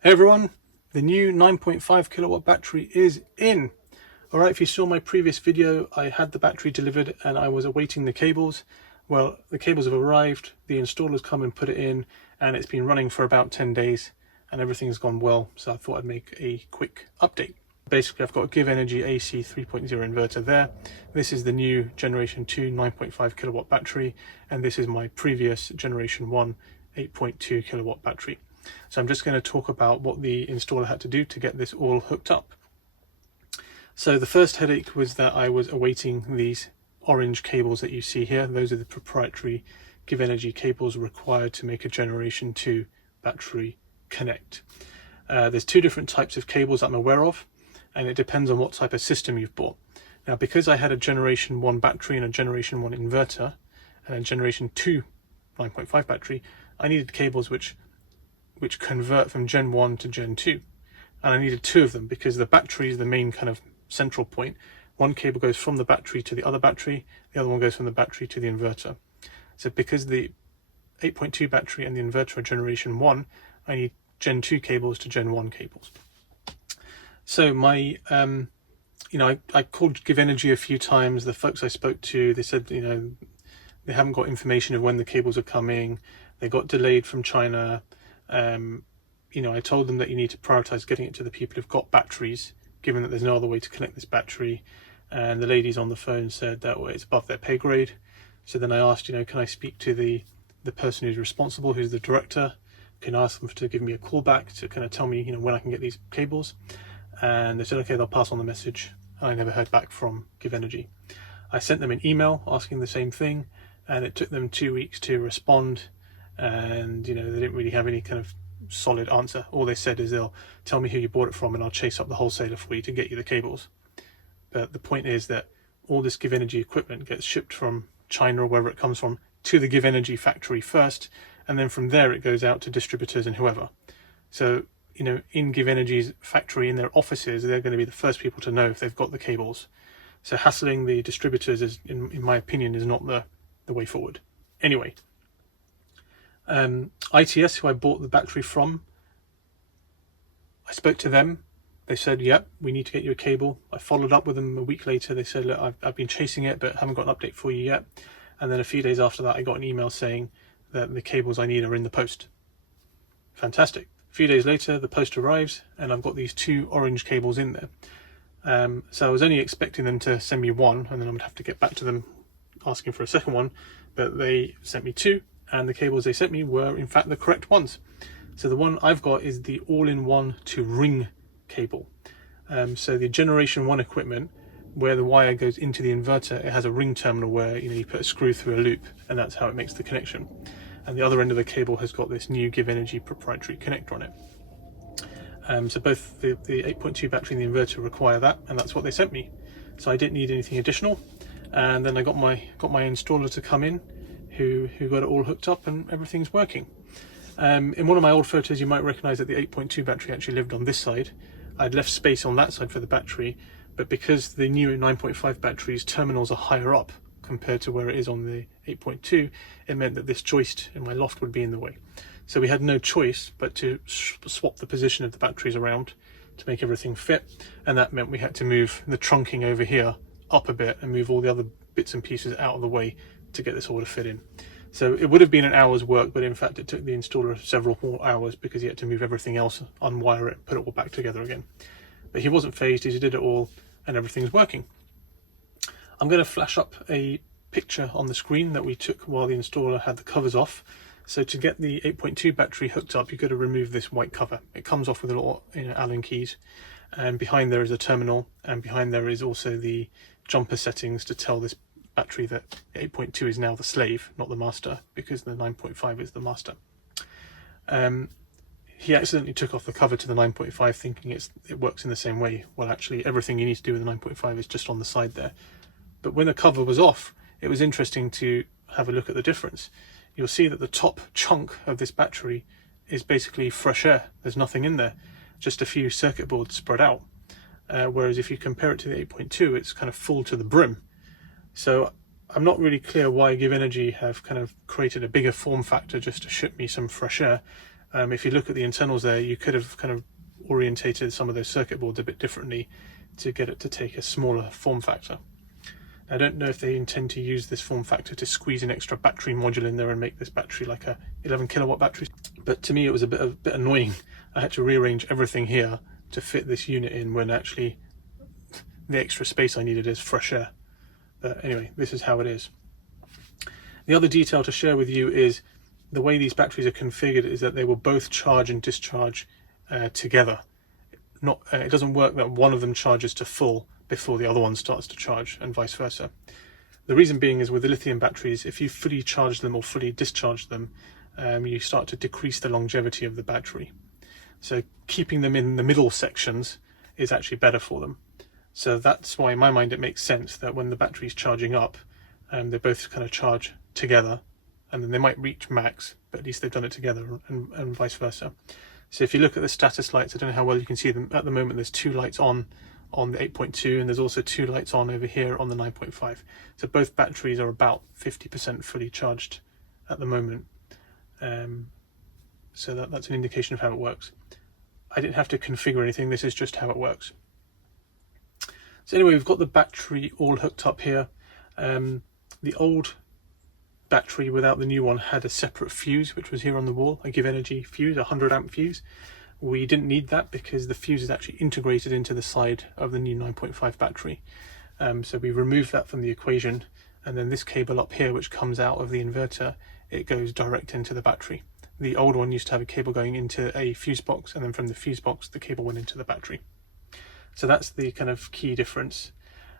Hey everyone, the new 9.5 kilowatt battery is in. Alright, if you saw my previous video, I had the battery delivered and I was awaiting the cables. Well, the cables have arrived, the installer's come and put it in, and it's been running for about 10 days and everything's gone well, so I thought I'd make a quick update. Basically, I've got a GivEnergy AC 3.0 inverter there. This is the new Generation 2 9.5 kilowatt battery, and this is my previous Generation 1 8.2 kilowatt battery. So I'm just going to talk about what the installer had to do to get this all hooked up. So the first headache was that I was awaiting these orange cables that you see here. Those are the proprietary GivEnergy cables required to make a Generation 2 battery connect. There's two different types of cables I'm aware of, and it depends on what type of system you've bought. Now, because I had a Generation 1 battery and a Generation 1 inverter and a Generation 2 9.5 battery, I needed cables which convert from Gen 1 to Gen 2. And I needed two of them because the battery is the main kind of central point. One cable goes from the battery to the other battery, the other one goes from the battery to the inverter. So because the 8.2 battery and the inverter are Generation 1, I need Gen 2 cables to Gen 1 cables. So my, I called GivEnergy a few times. The folks I spoke to, they said, they haven't got information of when the cables are coming. They got delayed from China. I told them that you need to prioritize getting it to the people who've got batteries, given that there's no other way to connect this battery. And the ladies on the phone said that it's above their pay grade. So then I asked, can I speak to the person who's responsible, who's the director? Can I ask them to give me a call back to kind of tell me, when I can get these cables? And they said, okay, they'll pass on the message. And I never heard back from GivEnergy. I sent them an email asking the same thing, and it took them 2 weeks to respond. And they didn't really have any kind of solid answer. All they said is they'll tell me who you bought it from and I'll chase up the wholesaler for you to get you the cables. But the point is that all this GivEnergy equipment gets shipped from China or wherever it comes from to the GivEnergy factory first, and then from there it goes out to distributors and whoever. So in GivEnergy's factory, in their offices, they're going to be the first people to know if they've got the cables. So hassling the distributors is, in my opinion, is not the way forward. Anyway, ITS, who I bought the battery from, I spoke to them. They said, yep, we need to get you a cable. I followed up with them a week later. They said, look, I've been chasing it, but haven't got an update for you yet. And then a few days after that, I got an email saying that the cables I need are in the post. Fantastic. A few days later, the post arrives, and I've got these two orange cables in there. So I was only expecting them to send me one, and then I would have to get back to them asking for a second one, but they sent me two. And the cables they sent me were in fact the correct ones. So the one I've got is the all-in-one to ring cable. So the Generation 1 equipment, where the wire goes into the inverter, it has a ring terminal where you put a screw through a loop, and that's how it makes the connection. And the other end of the cable has got this new GivEnergy proprietary connector on it. So both the 8.2 battery and the inverter require that, and that's what they sent me. So I didn't need anything additional. And then I got my installer to come in, who got it all hooked up, and everything's working. In one of my old photos, you might recognize that the 8.2 battery actually lived on this side. I'd left space on that side for the battery, but because the new 9.5 battery's terminals are higher up compared to where it is on the 8.2, it meant that this joist in my loft would be in the way. So we had no choice but to swap the position of the batteries around to make everything fit, and that meant we had to move the trunking over here up a bit and move all the other bits and pieces out of the way to get this all to fit in. So it would have been an hour's work, but in fact it took the installer several more hours because he had to move everything else, unwire it, put it all back together again. But he wasn't phased, he did it all, and everything's working. I'm going to flash up a picture on the screen that we took while the installer had the covers off. So to get the 8.2 battery hooked up, you've got to remove this white cover. It comes off with a little Allen keys, and behind there is a terminal, and behind there is also the jumper settings to tell this battery that 8.2 is now the slave, not the master, because the 9.5 is the master. He accidentally took off the cover to the 9.5 thinking it works in the same way. Well, actually everything you need to do with the 9.5 is just on the side there. But when the cover was off, it was interesting to have a look at the difference. You'll see that the top chunk of this battery is basically fresh air. There's nothing in there, just a few circuit boards spread out. Whereas if you compare it to the 8.2, it's kind of full to the brim. So I'm not really clear why GivEnergy have kind of created a bigger form factor just to ship me some fresh air, If you look at the internals there, you could have kind of orientated some of those circuit boards a bit differently to get it to take a smaller form factor. I don't know if they intend to use this form factor to squeeze an extra battery module in there and make this battery like a 11 kilowatt battery, but to me it was a bit annoying. I had to rearrange everything here to fit this unit in when actually the extra space I needed is fresh air. But anyway, this is how it is. The other detail to share with you is the way these batteries are configured is that they will both charge and discharge together. It doesn't work that one of them charges to full before the other one starts to charge, and vice versa. The reason being is with the lithium batteries, if you fully charge them or fully discharge them, you start to decrease the longevity of the battery. So keeping them in the middle sections is actually better for them. So that's why in my mind it makes sense that when the battery's charging up, they both kind of charge together, and then they might reach max, but at least they've done it together, and vice versa. So if you look at the status lights, I don't know how well you can see them at the moment. There's 2 lights on the 8.2, and there's also 2 lights on over here on the 9.5. So both batteries are about 50% fully charged at the moment. So that's an indication of how it works. I didn't have to configure anything, this is just how it works. So anyway, we've got the battery all hooked up here. The old battery without the new one had a separate fuse, which was here on the wall, a GivEnergy fuse, a 100 amp fuse. We didn't need that because the fuse is actually integrated into the side of the new 9.5 battery. So we removed that from the equation, and then this cable up here, which comes out of the inverter, it goes direct into the battery. The old one used to have a cable going into a fuse box, and then from the fuse box the cable went into the battery. So that's the kind of key difference.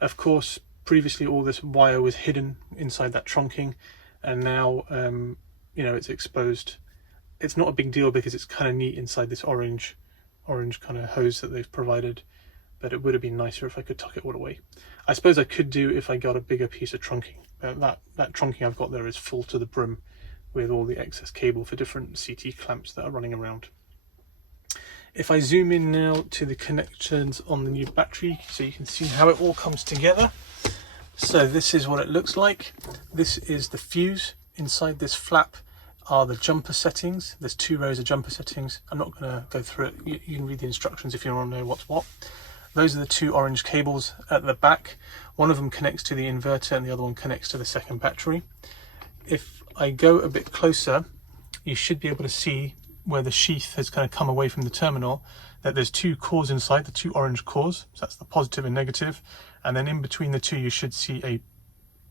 Of course, previously all this wire was hidden inside that trunking, and now it's exposed. It's not a big deal because it's kind of neat inside this orange kind of hose that they've provided, but it would have been nicer if I could tuck it all away. I suppose I could do if I got a bigger piece of trunking. That trunking I've got there is full to the brim with all the excess cable for different CT clamps that are running around. If I zoom in now to the connections on the new battery, so you can see how it all comes together. So this is what it looks like. This is the fuse. Inside this flap are the jumper settings. There's 2 rows of jumper settings. I'm not going to go through it. You can read the instructions if you want to know what's what. Those are the 2 orange cables at the back. One of them connects to the inverter and the other one connects to the second battery. If I go a bit closer, you should be able to see where the sheath has kind of come away from the terminal, that there's 2 cores inside, the 2 orange cores. So that's the positive and negative. And then in between the 2, you should see a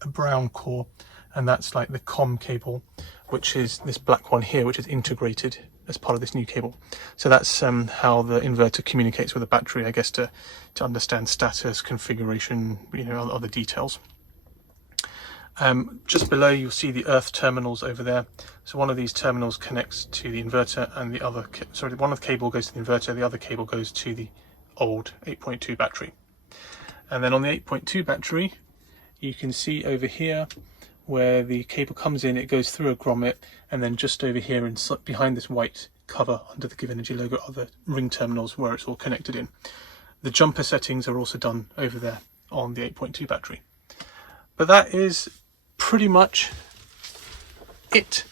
brown core, and that's like the COM cable, which is this black one here, which is integrated as part of this new cable. So that's how the inverter communicates with the battery, I guess, to understand status, configuration, other details. Just below you'll see the earth terminals over there. So one of these terminals connects to the inverter, and the other, one of the cable goes to the inverter, the other cable goes to the old 8.2 battery. And then on the 8.2 battery, you can see over here where the cable comes in, it goes through a grommet, and then just over here and behind this white cover under the GivEnergy logo are the ring terminals where it's all connected in. The jumper settings are also done over there on the 8.2 battery. But that is pretty much it.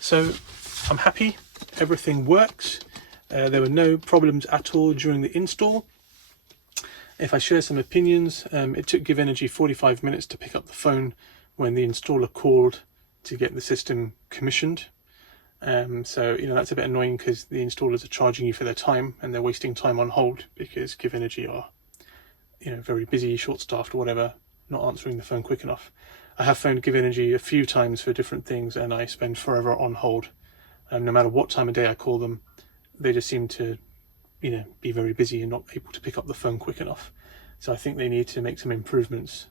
So I'm happy, everything works. There were no problems at all during the install. If I share some opinions, it took GivEnergy 45 minutes to pick up the phone when the installer called to get the system commissioned. So that's a bit annoying because the installers are charging you for their time and they're wasting time on hold because GivEnergy are very busy, short-staffed or whatever, not answering the phone quick enough. I have phoned GivEnergy a few times for different things and I spend forever on hold. No matter what time of day I call them, they just seem to be very busy and not able to pick up the phone quick enough. So I think they need to make some improvements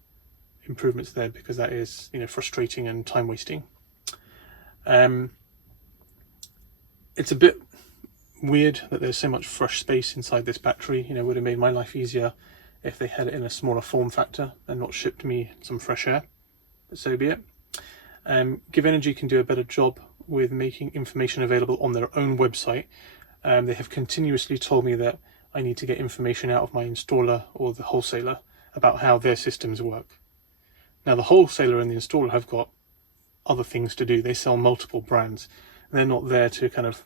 there, because that is frustrating and time wasting. It's a bit weird that there's so much fresh space inside this battery. It would have made my life easier if they had it in a smaller form factor and not shipped me some fresh air, but so be it. GivEnergy can do a better job with making information available on their own website. They have continuously told me that I need to get information out of my installer or the wholesaler about how their systems work. Now the wholesaler and the installer have got other things to do. They sell multiple brands. They're not there to kind of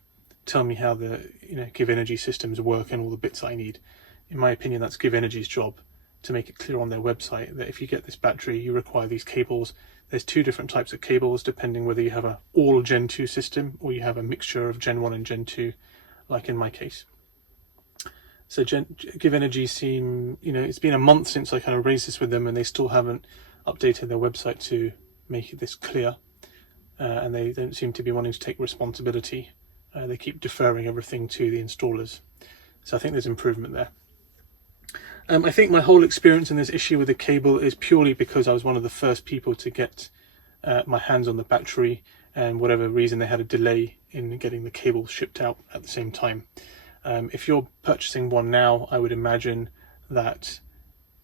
tell me how the GivEnergy systems work and all the bits I need. In my opinion, that's GivEnergy's job to make it clear on their website that if you get this battery, you require these cables. There's 2 different types of cables, depending whether you have a all Gen 2 system or you have a mixture of Gen 1 and Gen 2, like in my case. So GivEnergy seem, it's been a month since I kind of raised this with them, and they still haven't updated their website to make this clear. And they don't seem to be wanting to take responsibility. They keep deferring everything to the installers. So I think there's improvement there. I think my whole experience in this issue with the cable is purely because I was one of the first people to get my hands on the battery, and whatever reason they had a delay in getting the cable shipped out at the same time. If you're purchasing one now, I would imagine that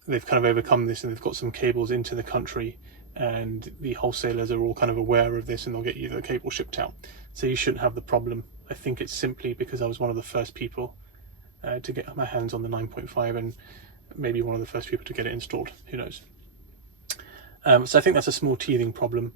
they've kind of overcome this and they've got some cables into the country, and the wholesalers are all kind of aware of this and they'll get you the cable shipped out. So you shouldn't have the problem. I think it's simply because I was one of the first people to get my hands on the 9.5, and maybe one of the first people to get it installed, who knows. So I think that's a small teething problem.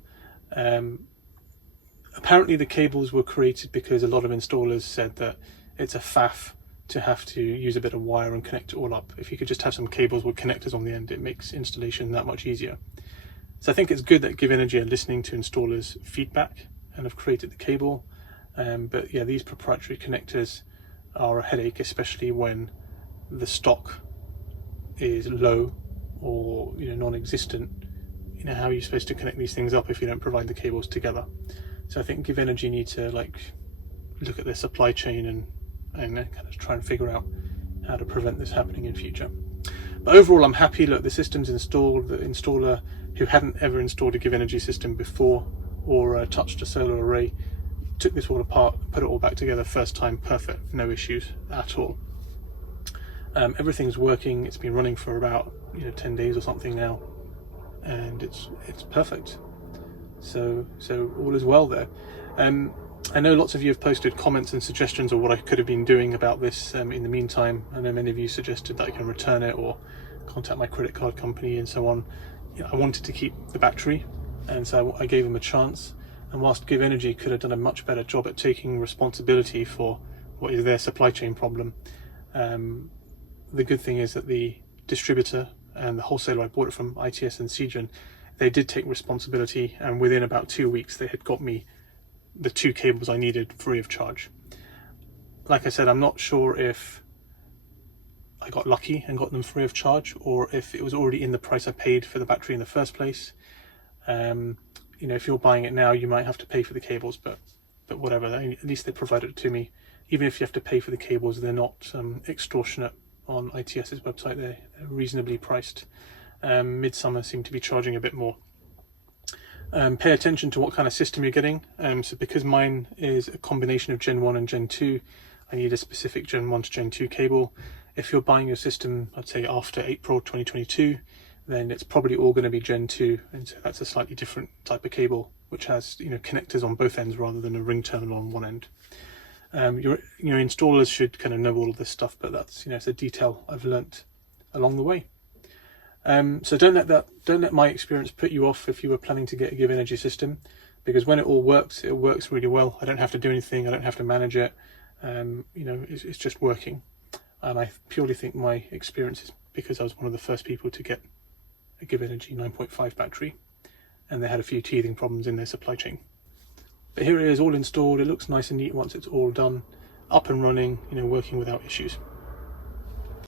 Apparently the cables were created because a lot of installers said that it's a faff to have to use a bit of wire and connect it all up. If you could just have some cables with connectors on the end, it makes installation that much easier. So I think it's good that GivEnergy are listening to installers' feedback and have created the cable. But yeah, these proprietary connectors are a headache, especially when the stock is low or non-existent. How are you supposed to connect these things up if you don't provide the cables together? So I think GivEnergy need to look at their supply chain and kind of try and figure out how to prevent this happening in future. But overall, I'm happy. Look, the system's installed. The installer who hadn't ever installed a GivEnergy system before or touched a solar array took this all apart, put it all back together first time, perfect, no issues at all. Everything's working. It's been running for about 10 days or something now, and it's perfect. So all is well there. I know lots of you have posted comments and suggestions of what I could have been doing about this in the meantime. I know many of you suggested that I can return it or contact my credit card company and so on. I wanted to keep the battery, and so I gave them a chance. And whilst GivEnergy could have done a much better job at taking responsibility for what is their supply chain problem, the good thing is that the distributor and the wholesaler I bought it from, ITS and Cedron, they did take responsibility, and within about 2 weeks they had got me the 2 cables I needed free of charge. Like I said, I'm not sure if I got lucky and got them free of charge, or if it was already in the price I paid for the battery in the first place. If you're buying it now, you might have to pay for the cables, but whatever, at least they provided it to me. Even if you have to pay for the cables, they're not extortionate on ITS's website. They're reasonably priced. Midsummer seem to be charging a bit more. Pay attention to what kind of system you're getting. So because mine is a combination of Gen 1 and Gen 2, I need a specific Gen 1 to Gen 2 cable. If you're buying your system, I'd say after April 2022, then it's probably all going to be Gen 2, and so that's a slightly different type of cable, which has connectors on both ends rather than a ring terminal on one end. Your installers should kind of know all of this stuff, but that's it's a detail I've learnt along the way. So don't let my experience put you off if you were planning to get a GivEnergy system, because when it all works, it works really well. I don't have to do anything. I don't have to manage it. It's just working. And I purely think my experience is because I was one of the first people to get a GivEnergy 9.5 battery, and they had a few teething problems in their supply chain. But here it is, all installed. It looks nice and neat once it's all done, up and running, working without issues.